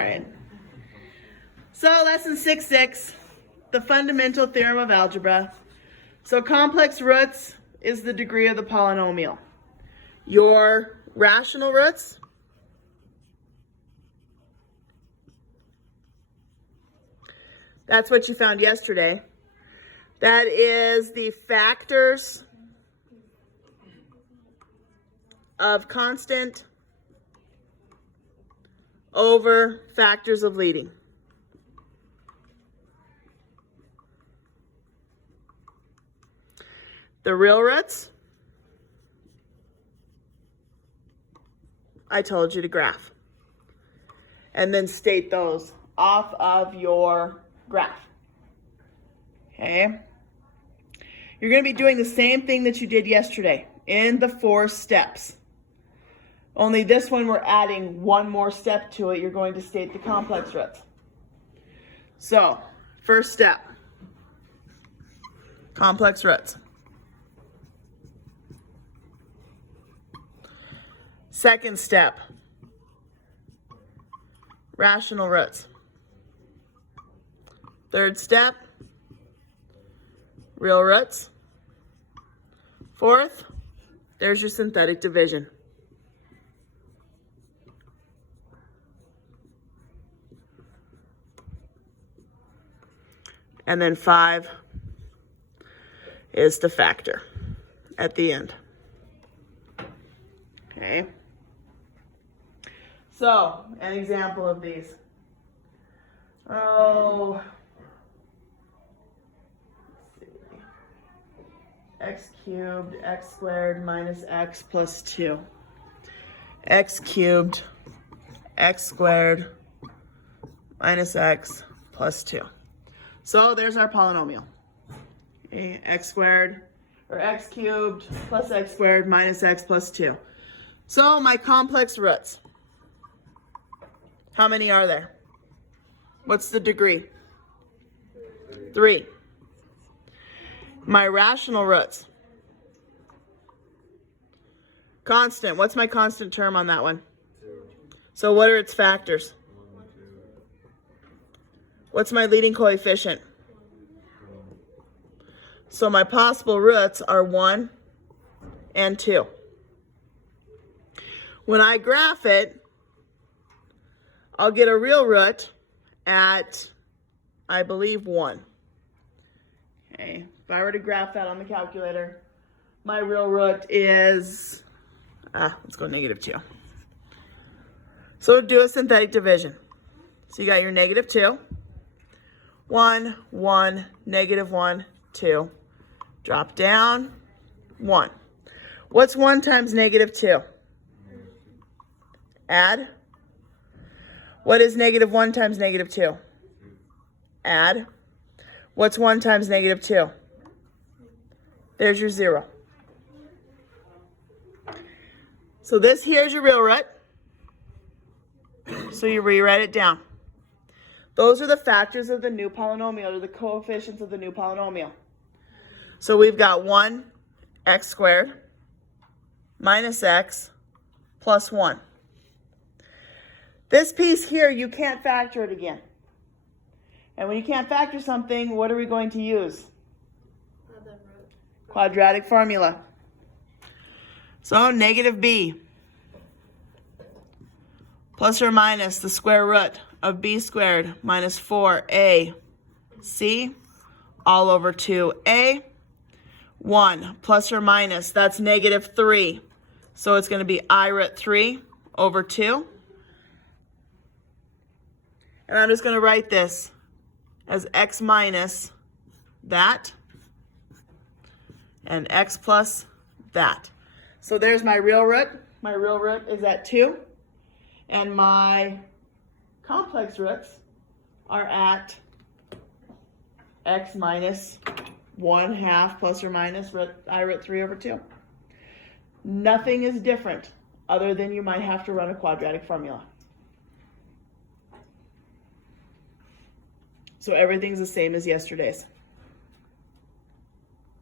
right. So lesson 6.6, the fundamental theorem of algebra. So complex roots is the degree of the polynomial. Your rational roots that's what you found yesterday. That is the factors of constant over factors of leading. The real roots, I told you to graph. And then state those off of your graph. Okay? You're going to be doing the same thing that you did yesterday in the 4 steps. Only this one we're adding one more step to it. You're going to state the complex roots. So, first step, complex roots. Second step, rational roots. Third step, real roots. Fourth, there's your synthetic division. And then 5 is the factor at the end. Okay. So, an example of these. Oh, let's see. X cubed, x squared minus x plus 2. X cubed, x squared minus x plus 2. So there's our polynomial. Okay, x squared, or x cubed plus x squared minus x plus 2. So my complex roots. How many are there? What's the degree? 3. My rational roots. Constant. What's my constant term on that one? 2. So what are its factors? 1, 2. What's my leading coefficient? So my possible roots are 1 and 2. When I graph it, I'll get a real root at, I believe, 1. Okay, if I were to graph that on the calculator, my real root is, let's go -2. So do a synthetic division. So you got your -2, 1, 1, -1, 2. Drop down, 1. What's 1 times -2? Add. What is -1 times -2? Add. What's 1 times -2? There's your 0. So this here is your real root. So you rewrite it down. Those are the factors of the new polynomial, or the coefficients of the new polynomial. So we've got 1 x squared minus x plus 1. This piece here, you can't factor it again. And when you can't factor something, what are we going to use? Quadratic formula. So negative b plus or minus the square root of b squared minus 4ac all over 2a. 1 plus or minus, that's -3. So it's going to be I root 3 over 2. And I'm just going to write this as x minus that and x plus that. So there's my real root. My real root is at 2. And my complex roots are at x minus 1/2 plus or minus I root 3 over 2. Nothing is different other than you might have to run a quadratic formula. So everything's the same as yesterday's.